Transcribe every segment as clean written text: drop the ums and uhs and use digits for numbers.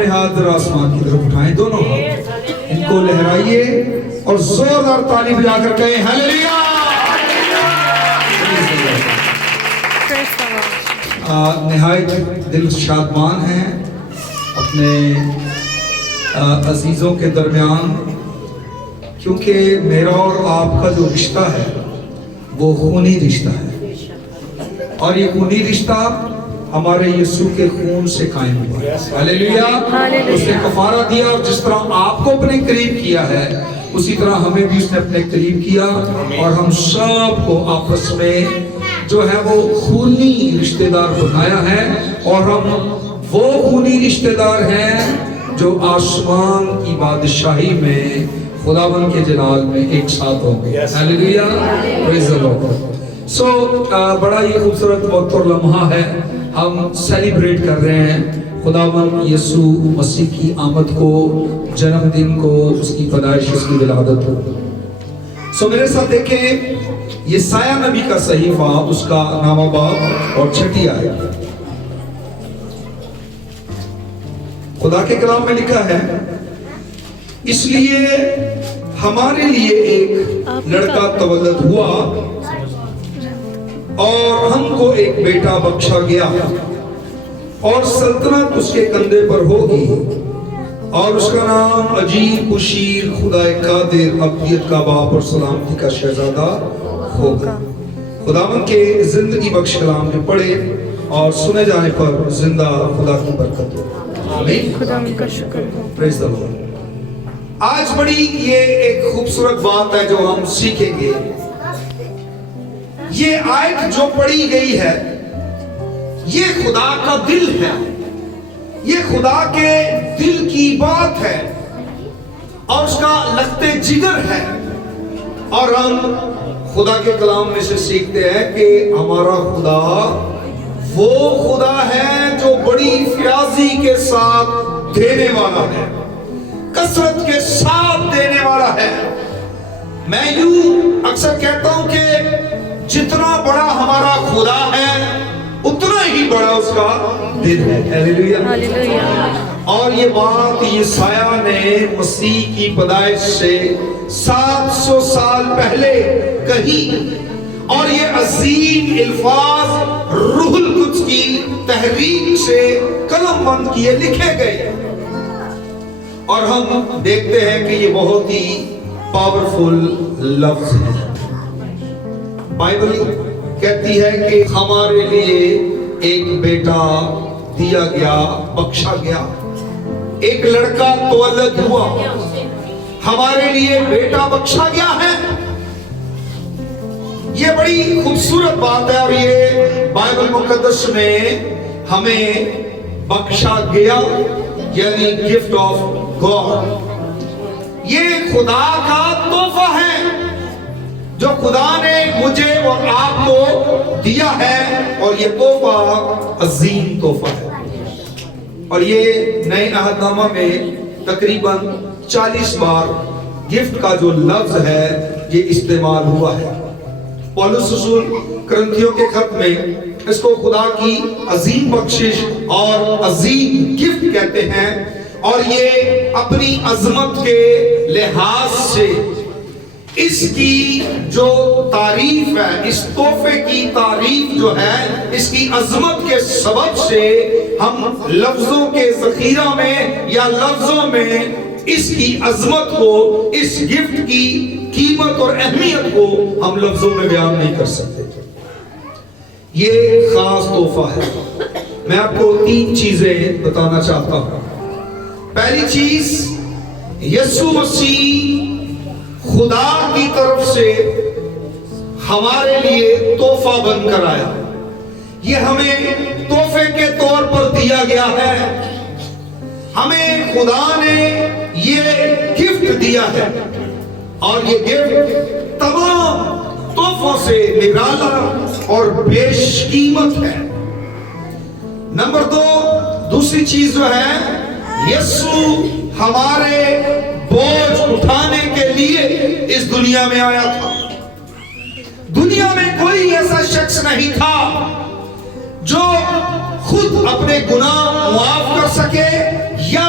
اپنے ہاتھ ذرا آسمان کی طرف اٹھائیں، دونوں ہاتھ ان کو لہرائیے اور زوردار تالی بجا کر کہیں ہلیلویا۔ نہایت دل شادمان ہیں اپنے عزیزوں کے درمیان، کیونکہ میرا اور آپ کا جو رشتہ ہے وہ خونی رشتہ ہے، اور یہ خونی رشتہ ہمارے یسوع کے خون سے قائم ہوا ہے۔ ہلیلویا۔ اس نے کفارہ دیا، اور جس طرح آپ کو اپنے قریب کیا ہے اسی طرح ہمیں بھی اس نے اپنے قریب کیا، اور ہم سب کو آپس میں جو ہے وہ خونی رشتہ دار بنایا ہے، اور ہم وہ خونی رشتہ دار ہیں جو آسمان کی بادشاہی میں خداوند کے جلال میں ایک ساتھ ہوں گے۔ ہلیلویا، پریز دی لارڈ۔ سو بڑا ہی خوبصورت وقت اور لمحہ ہے، ہم سیلیبریٹ کر رہے ہیں خداوند یسوع مسیح کی آمد کو، جنم دن کو، اس کی پیدائش، اس کی ولادت کو۔ سو میرے ساتھ دیکھیں یسایہ نبی کا صحیفہ، اس کا نامہ باب اور 6 آیت۔ خدا کے کلام میں لکھا ہے، اس لیے ہمارے لیے ایک لڑکا تولد ہوا اور ہم کو ایک بیٹا بخشا گیا، اور سلطنت اس کے کندھے پر ہوگی، اور اس کا نام عجیب، مشیر، خدا قادر، ابدیت کا باپ اور سلامتی کا شہزادہ ہوگا۔ خداوند کے زندگی بخش کلام جو پڑھے اور سنے جانے پر زندہ خدا کی برکت ہو۔ آمین۔ خداوند کا شکر ہو۔ پریز دی لارڈ۔ آج بڑی یہ ایک خوبصورت بات ہے جو ہم سیکھیں گے۔ یہ آیت جو پڑھی گئی ہے یہ خدا کا دل ہے، یہ خدا کے دل کی بات ہے اور اس کا لگتے جگر ہے، اور ہم خدا کے کلام میں سے سیکھتے ہیں کہ ہمارا خدا وہ خدا ہے جو بڑی فیاضی کے ساتھ دینے والا ہے، کثرت کے ساتھ دینے والا ہے۔ میں یوں اکثر کہتا ہوں کہ جتنا بڑا ہمارا خدا ہے اتنا ہی بڑا اس کا دل ہے۔ ہلیلویا۔ اور یہ بات یسایہ نے مسیح کی پیدائش سے 700 سال پہلے کہی، اور یہ عظیم الفاظ روح القدس کی تحریک سے قلم بند کیے لکھے گئے، اور ہم دیکھتے ہیں کہ یہ بہت ہی پاورفل لفظ ہے۔ بائبل کہتی ہے کہ ہمارے لیے ایک بیٹا دیا گیا، بخشا گیا، ایک لڑکا تولد ہوا، ہمارے لیے بیٹا بخشا گیا ہے۔ یہ بڑی خوبصورت بات ہے، اور یہ بائبل مقدس میں ہمیں بخشا گیا یعنی گفٹ آف گاڈ، یہ خدا کا تحفہ ہے جو خدا نے مجھے اور آپ کو دیا ہے، اور یہ تحفہ عظیم تحفہ ہے۔ اور یہ نئے عہد نامہ میں تقریباً 40 بار گفٹ کا جو لفظ ہے یہ استعمال ہوا ہے۔ پولس رسول کرنتھیوں کے خط میں اس کو خدا کی عظیم بخشش اور عظیم گفٹ کہتے ہیں، اور یہ اپنی عظمت کے لحاظ سے اس کی جو تعریف ہے، اس تحفے کی تعریف جو ہے، اس کی عظمت کے سبب سے ہم لفظوں کے ذخیرہ میں یا لفظوں میں اس کی عظمت کو، اس گفٹ کی قیمت اور اہمیت کو ہم لفظوں میں بیان نہیں کر سکتے۔ یہ خاص تحفہ ہے۔ میں آپ کو 3 چیزیں بتانا چاہتا ہوں۔ پہلی چیز، یسوع مسیح خدا کی طرف سے ہمارے لیے تحفہ بن کر آیا، یہ ہمیں تحفے کے طور پر دیا گیا ہے، ہمیں خدا نے یہ گفٹ دیا ہے، اور یہ گفٹ تمام تحفوں سے نرالا اور بیش قیمت ہے۔ نمبر 2، دوسری چیز جو ہے، یسوع ہمارے بوجھ اٹھانے کے لیے اس دنیا میں آیا تھا۔ دنیا میں کوئی ایسا شخص نہیں تھا جو خود اپنے گناہ معاف کر سکے یا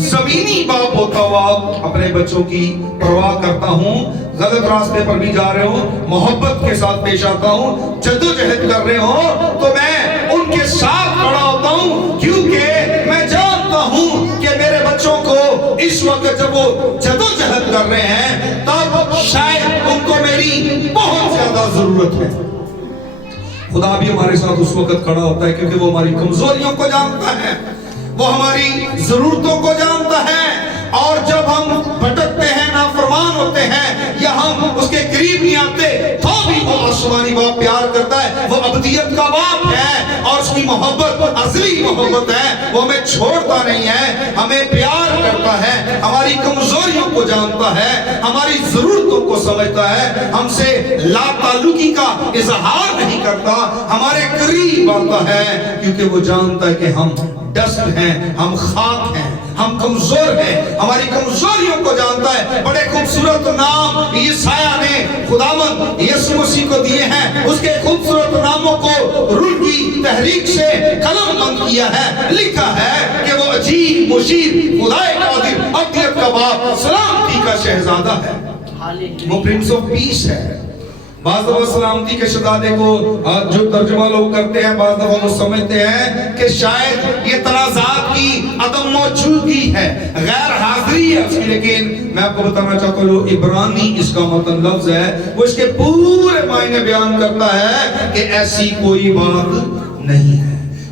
زمینی باپ ہوتا ہوا اپنے بچوں کی پرواہ کرتا ہوں. غلط راستے پر بھی جا رہے ہو, محبت کے ساتھ پیش آتا ہوں. جدوجہد کر رہے ہو تو میں ان کے ساتھ کھڑا ہوتا ہوں, کیونکہ میں جانتا ہوں کہ میرے بچوں کو اس وقت جب وہ جدوجہد کر رہے ہیں تب شاید ان کو میری بہت زیادہ ضرورت ہے. خدا بھی ہمارے ساتھ اس وقت کھڑا ہوتا ہے کیونکہ وہ ہماری کمزوریوں کو جانتا ہے, وہ ہماری ضرورتوں کو جانتا ہے. اور جب ہم بھٹکتے ہیں, نافرمان ہوتے ہیں, یا ہم اس کے قریب نہیں آتے, تو بھی وہ آسمانی باپ پیار کرتا ہے. وہ ابدیت کا باپ ہے اور اس کی محبت ازلی محبت ہے. وہ ہمیں چھوڑتا نہیں ہے, ہمیں پیار کرتا ہے, ہماری کمزوریوں کو جانتا ہے, ہماری ضرورتوں کو سمجھتا ہے, ہم سے لا تعلقی کا اظہار نہیں کرتا, ہمارے قریب آتا ہے کیونکہ وہ جانتا ہے کہ ہم ڈسٹ ہیں, ہم خاک ہیں, ہم کمزور ہیں, ہماری کمزوریوں کو جانتا ہے. بڑے خوبصورت نام یسایہ نے خداوند یسوع مسیح کو دیے ہیں. اس کے خوبصورت ناموں کو روح کی تحریک سے قلم بند کیا ہے, لکھا ہے کہ وہ عجیب, مشیر, خدائے قادر, ابدیت کا باپ, سلامتی کا شہزادہ ہے. وہ پرنس آف پیس ہے. بعض دفعہ سلامتی کے شہزادے کو جو ترجمہ لوگ کرتے ہیں, بعض دفعہ وہ سمجھتے ہیں کہ شاید یہ تنازعات کی عدم موجودگی ہے, غیر حاضری ہے اس کی. لیکن میں آپ کو بتانا چاہتا ہوں جو عبرانی اس کا متن لفظ ہے وہ اس کے پورے معنی بیان کرتا ہے کہ ایسی کوئی بات نہیں ہے,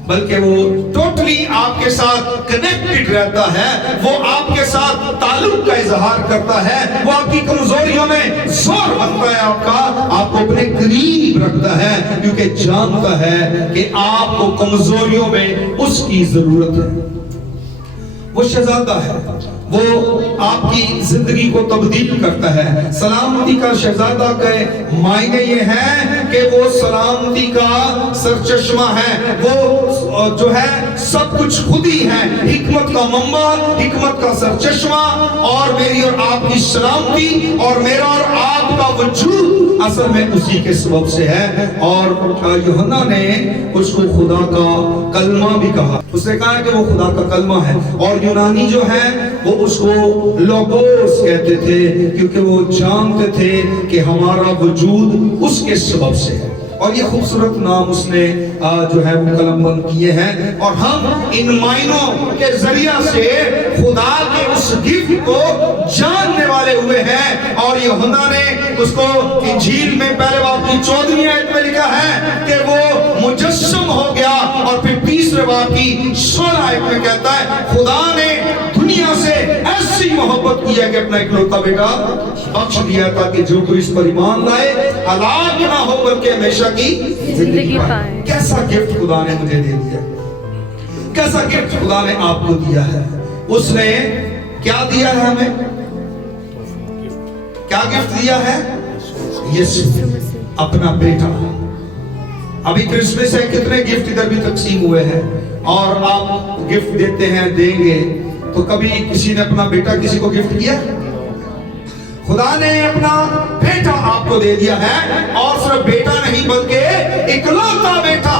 بلکہ وہ ٹوٹلی آپ کے ساتھ کنیکٹڈ رہتا ہے, وہ آپ کے ساتھ تعلق کا اظہار کرتا ہے, وہ آپ کی کمزوریوں میں زور بنتا ہے آپ کا, آپ کو اپنے قریب رکھتا ہے کیونکہ جانتا ہے کہ آپ کو کمزوریوں میں اس کی ضرورت ہے. وہ شہزادہ ہے, وہ آپ کی زندگی کو تبدیل کرتا ہے. سلامتی کا شہزادہ کے معنی یہ ہے کہ وہ سلامتی کا سرچشمہ ہے, وہ جو ہے سب کچھ خود ہی ہے, حکمت کا منبع, حکمت کا سرچشمہ, اور میری اور آپ کی سلامتی اور میرا اور آپ کا وجود اصل میں اسی کے سبب سے ہے. اور یوحنا نے اس کو خدا کا کلمہ بھی کہا, اس نے کہا کہ وہ خدا کا کلمہ ہے. اور یونانی جو ہے وہ اس کو لوگوس کہتے تھے کیونکہ وہ جانتے تھے کہ ہمارا وجود اس کے سبب سے ہے. اور یہ خوبصورت نام اس نے جو ہے وہ قلم بند کیے ہیں, اور ہم ان معنوں کے ذریعہ سے خدا کے اس گفٹ کو جاننے والے ہوئے ہیں. اور یوحنا نے اس کو انجیل میں پہلے باب کی 14ویں آیت میں لکھا ہے کہ وہ مجسم ہو گیا, اور پھر 30ویں باب کی 16 آیت میں کہتا ہے خدا نے دنیا سے ایسی محبت کی ہے کہ اپنا اکلوتا بیٹا بخش دیا تاکہ جو کوئی اس پر ایمان لائے ہلاک نہ ہو بلکہ ہمیشہ کی زندگی پائے. کیسا گفٹ خدا نے مجھے دے دیا, کیسا گفٹ خدا نے آپ کو دیا ہے. اس نے کیا دیا ہے ہمیں, کیا گفٹ دیا ہے؟ یسوع, اپنا بیٹا. ابھی کرسمس ہے, کتنے گفٹ ادھر بھی تقسیم ہوئے ہیں, اور آپ گفٹ دیتے ہیں, دیں گے, تو کبھی کسی نے اپنا بیٹا کسی کو گفٹ کیا؟ خدا نے اپنا بیٹا آپ کو دے دیا ہے, اور صرف بیٹا نہیں بلکہ اکلوتا بیٹا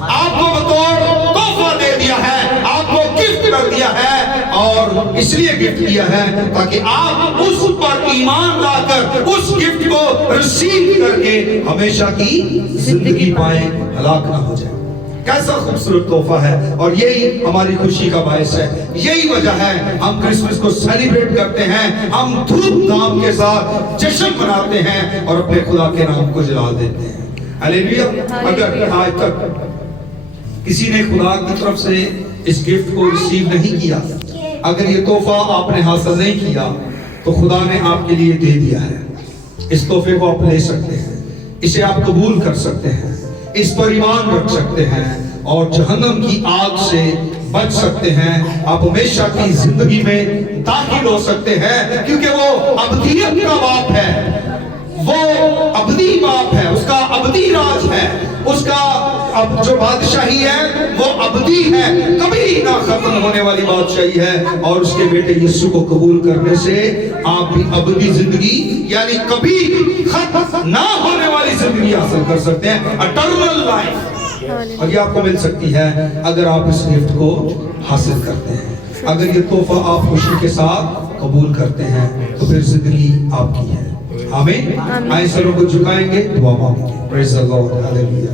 آپ کو بطور تحفہ دے دیا ہے, آپ کو گفٹ کر دیا ہے. اور اس لیے گفٹ دیا ہے تاکہ آپ اس پر ایمان لا کر اس گفٹ کو ریسیو کر کے ہمیشہ کی زندگی پائیں, ہلاک نہ ہو جائے. کیسا خوبصورت تحفہ ہے, اور یہی ہماری خوشی کا باعث ہے. یہی وجہ ہے ہم کرسمس کو سیلیبریٹ کرتے ہیں, ہم دھوم دھام کے ساتھ جشن مناتے ہیں اور اپنے خدا کے نام کو جلال دیتے ہیں. ہلیلویا. اگر آج تک کسی نے خدا کی طرف سے اس گفٹ کو ریسیو نہیں کیا, اگر یہ تحفہ آپ نے حاصل نہیں کیا, تو خدا نے آپ کے لیے دے دیا ہے. اس تحفے کو آپ لے سکتے ہیں, اسے آپ قبول کر سکتے ہیں, اس پر ایمان رکھ سکتے ہیں, اور جہنم کی آگ سے بچ سکتے ہیں. آپ ہمیشہ کی زندگی میں داخل ہو سکتے ہیں, کیونکہ وہ ابدیت کا باپ ہے, وہ ابدی باپ ہے, اس کا ابدی راج ہے, اس کا اب جو بادشاہی ہے وہ ابدی ہے, کبھی نہ ختم ہونے والی بادشاہی ہے. اور اس کے بیٹے یسوع کو قبول کرنے سے آپ بھی ابدی زندگی, یعنی کبھی ختم نہ ہونے والی زندگی حاصل کر سکتے ہیں, اٹرنل لائف. اور یہ آپ کو مل سکتی ہے اگر آپ اس گفٹ کو حاصل کرتے ہیں۔ اگر یہ تحفہ آپ خوشی کے ساتھ قبول کرتے ہیں تو پھر زندگی آپ کی ہے۔ آمین۔ آئیں سروں کو جھکائیں گے، دعا مانگیں گے۔ پریز اللہ، ہاللیلویہ۔